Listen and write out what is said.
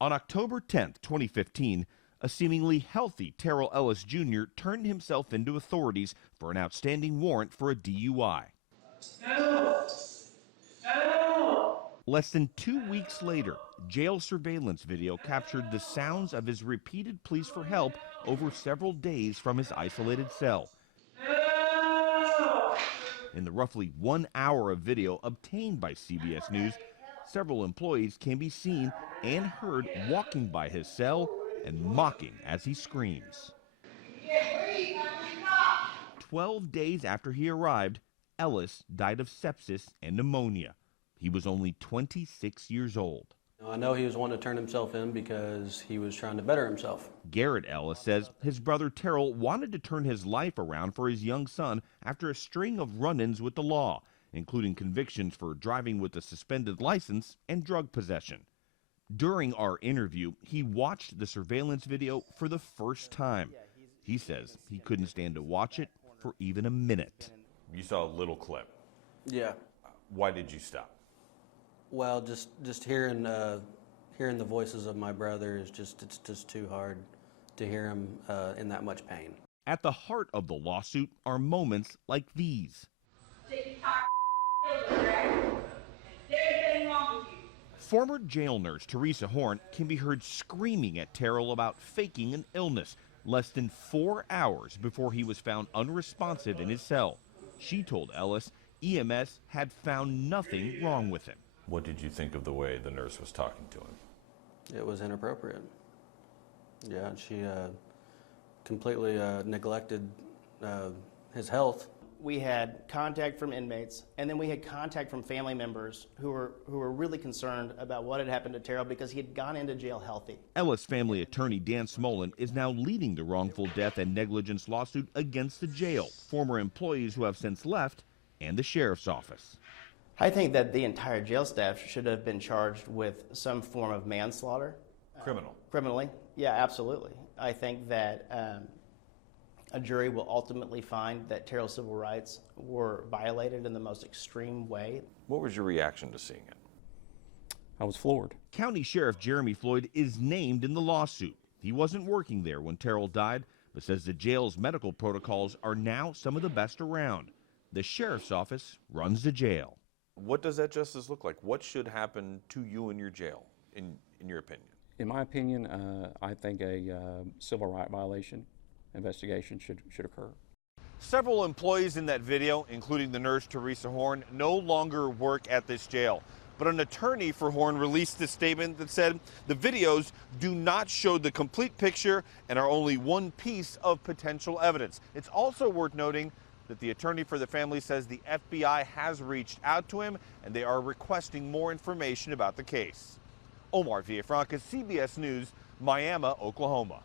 On October 10, 2015, a seemingly healthy Terrell Ellis Jr. turned himself into authorities for an outstanding warrant for a DUI. Less than 2 weeks later, jail surveillance video captured the sounds of his repeated pleas for help over several days from his isolated cell. In the roughly 1 hour of video obtained by CBS News, several employees can be seen and heard walking by his cell and mocking as he screams. 12 days after he arrived, Ellis died of sepsis and pneumonia. He was only 26 years old. I know he was wanting to turn himself in because he was trying to better himself. Garrett Ellis says his brother Terrell wanted to turn his life around for his young son after a string of run-ins with the law, including convictions for driving with a suspended license and drug possession. During our interview, he watched the surveillance video for the first time. He says he couldn't stand to watch it for even a minute. You saw a little clip. Yeah. Why did you stop? Well, just hearing the voices of my brother is it's just too hard to hear him in that much pain. At the heart of the lawsuit are moments like these. Former jail nurse Teresa Horn can be heard screaming at Terrell about faking an illness less than 4 hours before he was found unresponsive in his cell. She told Ellis EMS had found nothing wrong with him. What did you think of the way the nurse was talking to him? It was inappropriate. Yeah, she completely neglected his health. We had contact from inmates, and then we had contact from family members who were really concerned about what had happened to Terrell because he had gone into jail healthy. Ellis family attorney Dan Smolin is now leading the wrongful death and negligence lawsuit against the jail, former employees who have since left, and the sheriff's office. I think that the entire jail staff should have been charged with some form of manslaughter. Criminally, yeah, absolutely. I think that a jury will ultimately find that Terrell's civil rights were violated in the most extreme way. What was your reaction to seeing it? I was floored. County Sheriff Jeremy Floyd is named in the lawsuit. He wasn't working there when Terrell died, but says the jail's medical protocols are now some of the best around. The sheriff's office runs the jail. What does that justice look like? What should happen to you in your jail, in your opinion? In my opinion, I think a civil right violation investigation should occur. Several employees in that video, including the nurse Teresa Horn, no longer work at this jail. But an attorney for Horn released a statement that said the videos do not show the complete picture and are only one piece of potential evidence. It's also worth noting that the attorney for the family says the FBI has reached out to him and they are requesting more information about the case. Omar Villafranca, CBS News, Miami, Oklahoma.